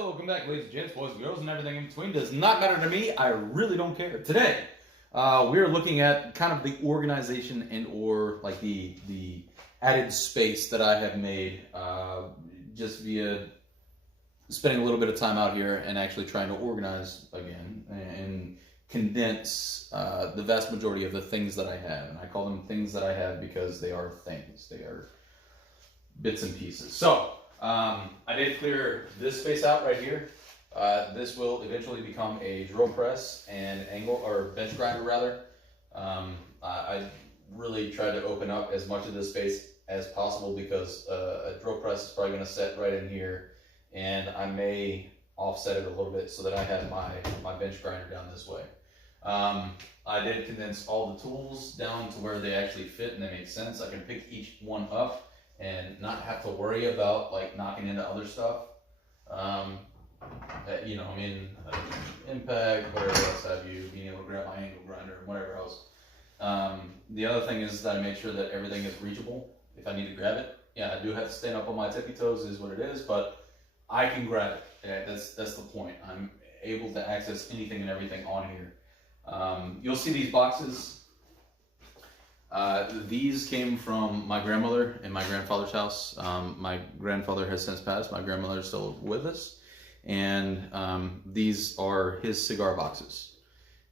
Welcome back, ladies and gents, boys and girls, and everything in between. Does not matter to me. I really don't care. Today, we're looking at kind of the organization and or like the added space that I have made just via spending a little bit of time out here and actually trying to organize again and condense the vast majority of the things that I have. And I call them things that I have because they are things. They are bits and pieces. So, I did clear this space out right here. This will eventually become a drill press and angle or bench grinder rather. I really tried to open up as much of this space as possible because a drill press is probably going to set right in here, and I may offset it a little bit so that I have my bench grinder down this way. I did condense all the tools down to where they actually fit and they make sense. I can pick each one up and not have to worry about like knocking into other stuff. Impact, whatever else have you, being able to grab my angle grinder and whatever else. The other thing is that I made sure that everything is reachable if I need to grab it. Yeah, I do have to stand up on my tippy toes is what it is, but I can grab it. Yeah, that's the point. I'm able to access anything and everything on here. You'll see these boxes. These came from my grandmother and my grandfather's house. My grandfather has since passed. My grandmother is still with us. And these are his cigar boxes.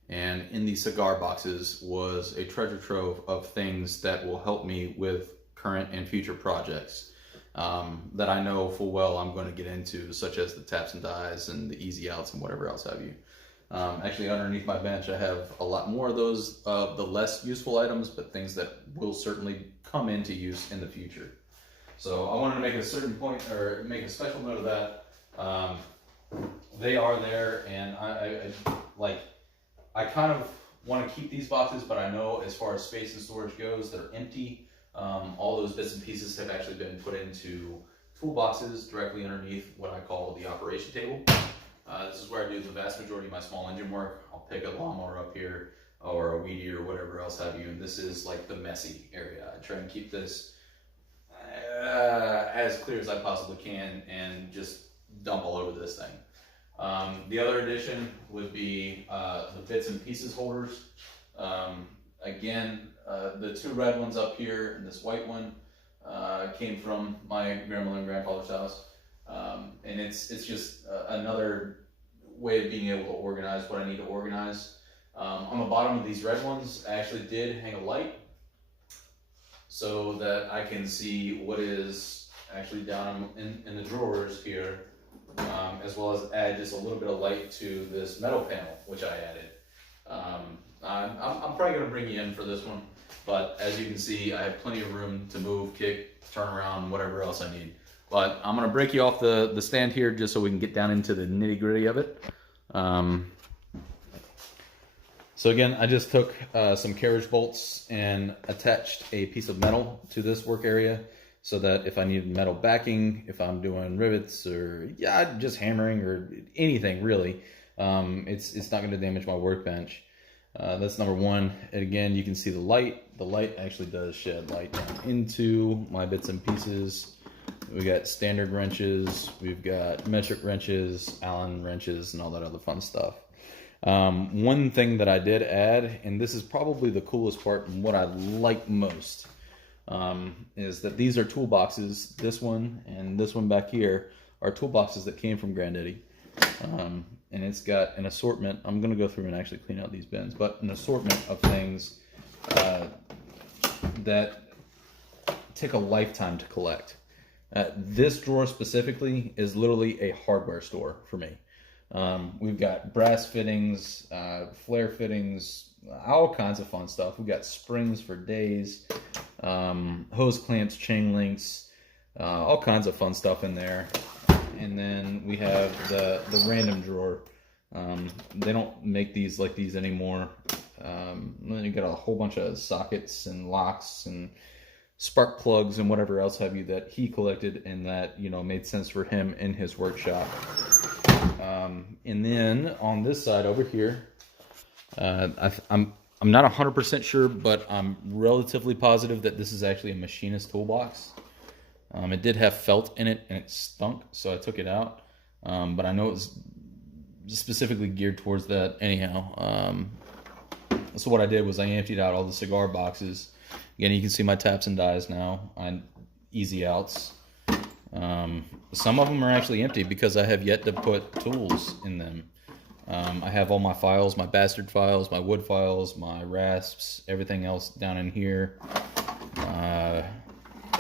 And in these cigar boxes was a treasure trove of things that will help me with current and future projects that I know full well I'm going to get into, such as the taps and dies and the easy outs and whatever else have you. Actually, underneath my bench, I have a lot more of those, the less useful items, but things that will certainly come into use in the future. So I wanted to make a certain point, or make a special note of that. They are there, and I kind of want to keep these boxes, but I know as far as space and storage goes, they're empty. All those bits and pieces have actually been put into toolboxes directly underneath what I call the operation table. This is where I do the vast majority of my small engine work. I'll pick a lawnmower up here or a weed eater or whatever else have you, and this is like the messy area. I try and keep this as clear as I possibly can and just dump all over this thing. The other addition would be the bits and pieces holders. Again, the two red ones up here and this white one came from my grandmother and grandfather's house. And it's just another way of being able to organize what I need to organize. On the bottom of these red ones, I actually did hang a light so that I can see what is actually down in the drawers here, as well as add just a little bit of light to this metal panel, which I added. I'm probably going to bring you in for this one, but as you can see, I have plenty of room to move, kick, turn around, whatever else I need. But I'm going to break you off the stand here just so we can get down into the nitty gritty of it. So again, I just took some carriage bolts and attached a piece of metal to this work area so that if I need metal backing, if I'm doing rivets or just hammering or anything really, it's not going to damage my workbench. That's number one. And again, you can see the light. The light actually does shed light down into my bits and pieces. We got standard wrenches, we've got metric wrenches, Allen wrenches, and all that other fun stuff. One thing that I did add, and this is probably the coolest part and what I like most, is that these are toolboxes. This one and this one back here are toolboxes that came from Granddaddy. And it's got an assortment. I'm going to go through and actually clean out these bins, but an assortment of things that take a lifetime to collect. This drawer specifically is literally a hardware store for me. We've got brass fittings, flare fittings, all kinds of fun stuff. We've got springs for days, hose clamps, chain links, all kinds of fun stuff in there. And then we have the random drawer. They don't make these like these anymore. And then you got a whole bunch of sockets and locks and spark plugs and whatever else have you that he collected and that made sense for him in his workshop. And then on this side over here, I'm not 100% sure, but I'm relatively positive that this is actually a machinist toolbox. It did have felt in it and it stunk, so I took it out. but I know it's specifically geared towards that anyhow. So what I did was I emptied out all the cigar boxes. Again, you can see my taps and dies now on easy outs. Some of them are actually empty because I have yet to put tools in them. I have all my files, my bastard files, my wood files, my rasps, everything else down in here.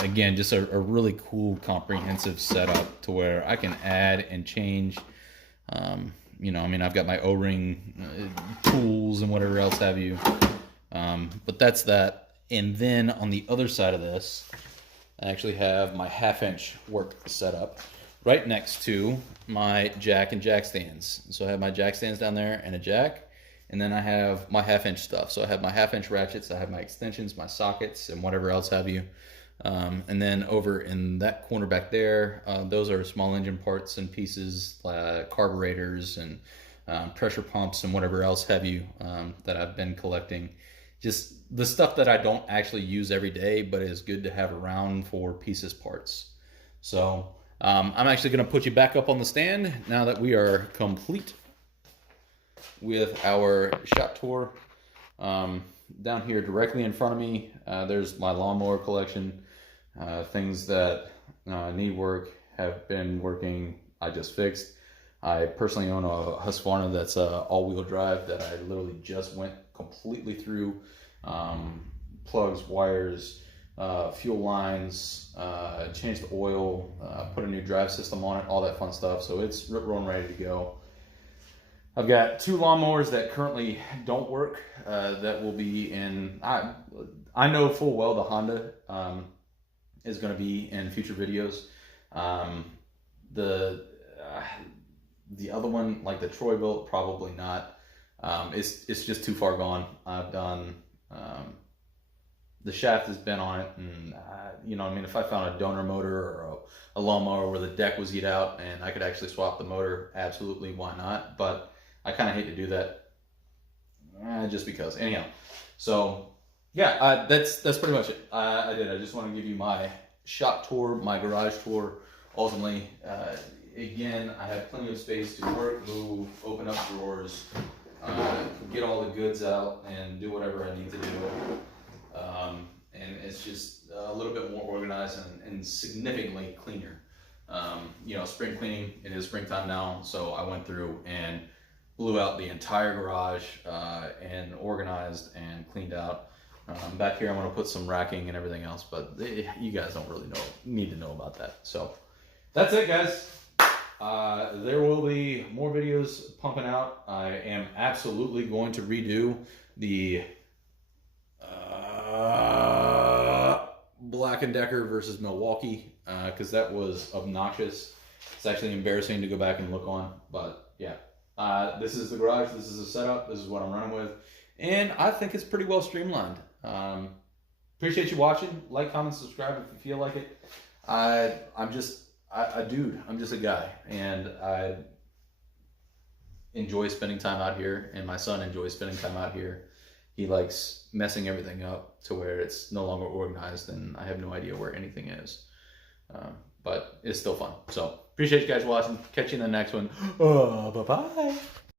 Again, just a really cool, comprehensive setup to where I can add and change. You know, I mean, I've got my O-ring tools and whatever else have you. But that's that. And then on the other side of this, I actually have my half-inch work set up right next to my jack and jack stands. So I have my jack stands down there and a jack, and then I have my half-inch stuff. So I have my half-inch ratchets, I have my extensions, my sockets, and whatever else have you. And then over in that corner back there, those are small engine parts and pieces, carburetors and pressure pumps and whatever else have you that I've been collecting. Just the stuff that I don't actually use every day, but is good to have around for pieces parts. So I'm actually going to put you back up on the stand now that we are complete with our shop tour. Down here directly in front of me, there's my lawnmower collection. Things that need work, have been working, I just fixed. I personally own a Husqvarna that's all-wheel drive that I literally just went completely through. Plugs, wires, fuel lines, changed the oil, put a new drive system on it, all that fun stuff. So it's rip-roaring ready to go. I've got 2 lawnmowers that currently don't work that will be in, I know full well the Honda is going to be in future videos. The other one, like the Troy-Bilt, probably not. It's just too far gone. I've done, the shaft has been on it, and you know, I mean, if I found a donor motor or a lawnmower where the deck was eat out and I could actually swap the motor, absolutely, why not? But I kind of hate to do that, just because. Anyhow, so yeah, that's pretty much it. I just want to give you my shop tour, my garage tour. Ultimately, again, I have plenty of space to work, move, open up drawers, get all the goods out, and do whatever I need to do. And it's just a little bit more organized and significantly cleaner. You know, spring cleaning, it is springtime now, so I went through and blew out the entire garage and organized and cleaned out. Back here I'm going to put some racking and everything else, but you guys don't really need to know about that. So that's it, guys. There will be more videos pumping out. I am absolutely going to redo the Black & Decker versus Milwaukee because that was obnoxious. It's actually embarrassing to go back and look on, but yeah. This is the garage, this is the setup, this is what I'm running with, and I think it's pretty well streamlined. Appreciate you watching. Like, comment, subscribe if you feel like it. I'm just a guy, and I enjoy spending time out here, and my son enjoys spending time out here. He likes messing everything up to where it's no longer organized, and I have no idea where anything is. But it's still fun. So appreciate you guys watching. Catch you in the next one. Bye-bye.